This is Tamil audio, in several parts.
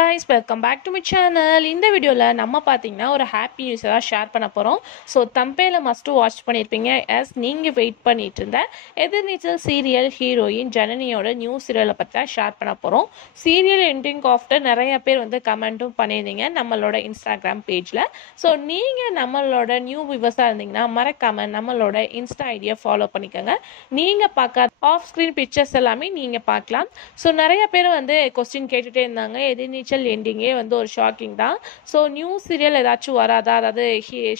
guys, welcome back to my channel. இந்த வீடியோல நம்ம பாத்தீங்கன்னா ஒரு ஹாப்பி நியூஸ் தான் ஷேர் பண்ண போறோம். சோ தம்பேல மஸ்ட் வாட்ச் பண்ணிருப்பீங்க. as நீங்க வெயிட் பண்ணிட்டு இருந்த எதிர்நீச்சல் சீரியல் ஹீரோயின் ஜனனியோட நியூ சீரியலை பத்தி தான் ஷேர் பண்ண போறோம். சீரியல் எண்டிங் ஆஃப்டர் நிறைய பேர் வந்து கமெண்ட்டும் பண்ணியிருந்தீங்க நம்மளோட இன்ஸ்டாகிராம் பேஜ்ல. சோ நீங்க நம்மளோட நியூ வியூவர்ஸா இருந்தீங்கன்னா மறக்காம நம்மளோட இன்ஸ்டா ஐடியை ஃபாலோ பண்ணிக்கோங்க. நீங்க பார்க்காத ஆஃப் ஸ்கிரீன் பிக்சர்ஸ் எல்லாமே நீங்க பார்க்கலாம். சோ நிறைய பேர் வந்து கொஸ்டின் கேட்டுட்டே இருந்தாங்க. எதிர்நீச்சல் எண்டிங்கே வந்து ஒரு ஷாக்கிங் தான். ஸோ நியூ சீரியல் ஏதாச்சும் வராதா, அதாவது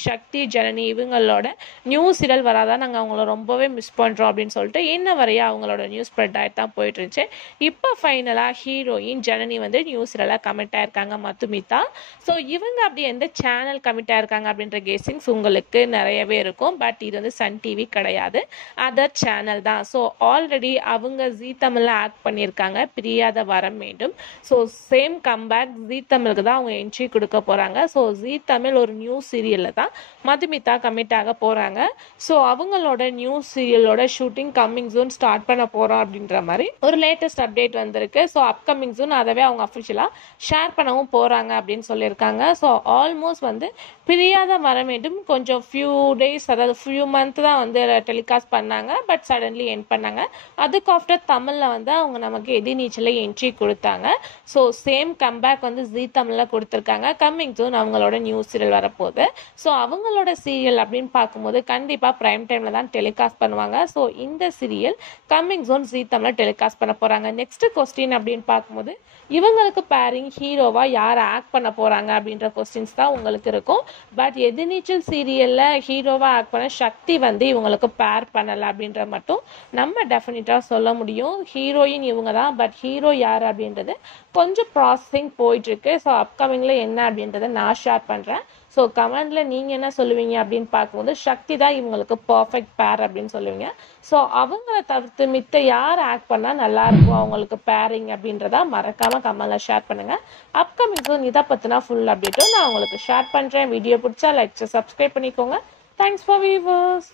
சக்தி ஜனனி இவங்களோட நியூ சீரியல் வராதா, நாங்கள் அவங்கள ரொம்பவே மிஸ் பண்ணுறோம் அப்படின்னு சொல்லிட்டு இன்ன வரையா அவங்களோட நியூஸ் ஸ்ப்ரெட் ஆகிட்டு தான் போயிட்டு இருந்துச்சு. இப்போ ஃபைனலாக ஹீரோயின் ஜனனி வந்து நியூ சீரியலாக கமிட் ஆயிருக்காங்க மதுமிதா. ஸோ இவங்க அப்படி எந்த சேனல் கமிட் ஆயிருக்காங்க அப்படின்ற கேசிங்ஸ் உங்களுக்கு நிறையவே இருக்கும். பட் இது வந்து சன் டிவி கிடையாது, அதர் சேனல் தான். ஸோ ஆல்ரெடி அவங்க ஜீ தமிழில் ஆக்ட் பண்ணியிருக்காங்க பிரியாத வரம் வேண்டும். ஸோ சேம் கம்பேக் ஜீ தமிழுக்கு தான் அவங்க என்ட்ரி கொடுக்க போகிறாங்க. ஸோ ஜீ தமிழ் ஒரு நியூ சீரியலில் தான் மதுமிதா கமிட் ஆக போகிறாங்க. ஸோ அவங்களோட நியூ சீரியலோட ஷூட்டிங் கம்மிங் ஜூன் ஸ்டார்ட் பண்ண போகிறோம் அப்படின்ற மாதிரி ஒரு லேட்டஸ்ட் அப்டேட் வந்திருக்கு. ஸோ அப்கமிங் ஜூன் அதவே அவங்க அஃபிஷியலாக ஷேர் பண்ணவும் போகிறாங்க அப்படின்னு சொல்லியிருக்காங்க. ஸோ ஆல்மோஸ்ட் வந்து பிரியாத வர வேண்டும் கொஞ்சம் ஃபியூ டேஸ், அதாவது ஃபியூ மந்த் தான் வந்து டெலிகாஸ்ட் பண்ணாங்க. பட் சடன்லி எண்ட் பண்ணாங்க. அதுக்கு ஆஃப்டர் தமிழில் வந்து அவங்க நமக்கு எதிர்நீச்சலை என்ட்ரி கொடுத்தாங்க. ஸோ சேம் கம்பேக் வந்து ஜீ தமிழில் கொடுத்துருக்காங்க. கம்மிங் ஜூன் அவங்களோட நியூ சீரியல் வரப்போகுது. ஸோ அவங்களோட சீரியல் அப்படின்னு பார்க்கும்போது கண்டிப்பாக ப்ரைம் டைமில் தான் டெலிகாஸ்ட் பண்ணுவாங்க. ஸோ இந்த சீரியல் கம்மிங் ஜூன் ஜீ தமிழில் டெலிகாஸ்ட் பண்ண போகிறாங்க. நெக்ஸ்ட் கொஸ்டின் அப்படின்னு பார்க்கும்போது இவங்களுக்கு பேரிங் ஹீரோவா யார் ஆக்ட் பண்ண போகிறாங்க அப்படின்ற கொஸ்டின்ஸ் தான் உங்களுக்கு இருக்கும். பட் எதிர்நீச்சல் சீரியலில் ஹீரோவா ஆக்ட் பண்ண சக்தி வந்து இவங்களுக்கு பேர் பண்ணலை அப்படின்ற மட்டும் நம்ம டெஃபினட்டாக சொல்ல முடியும். ஹீரோயின் இவங்க தான், பட் ஹீரோ யார் அப்படின்றது கொஞ்சம் ப்ராசஸிங் போயிட்டுருக்கு. ஸோ அப்கமிங்கில் என்ன அப்படின்றத நான் ஷேர் பண்ணுறேன். ஸோ கமெண்டில் நீங்கள் என்ன சொல்லுவீங்க அப்படின்னு பார்க்கும்போது சக்தி தான் இவங்களுக்கு பர்ஃபெக்ட் பேர் அப்படின்னு சொல்லுவீங்க. ஸோ அவங்கள தவிர்த்து மித்த யார் ஆக்ட் பண்ணால் நல்லாயிருக்கும் அவங்களுக்கு பேரிங் அப்படின்றத மறக்காமல் கமெண்டில் ஷேர் பண்ணுங்கள். அப்கமிங் ஜூன் இதை பற்றினா ஃபுல் அப்டேட்டும் நான் உங்களுக்கு ஷேர் பண்ணுறேன். வீடியோ பிடிச்சா லைக் சப்ஸ்கிரைப் பண்ணிக்கோங்க. Thanks for viewers.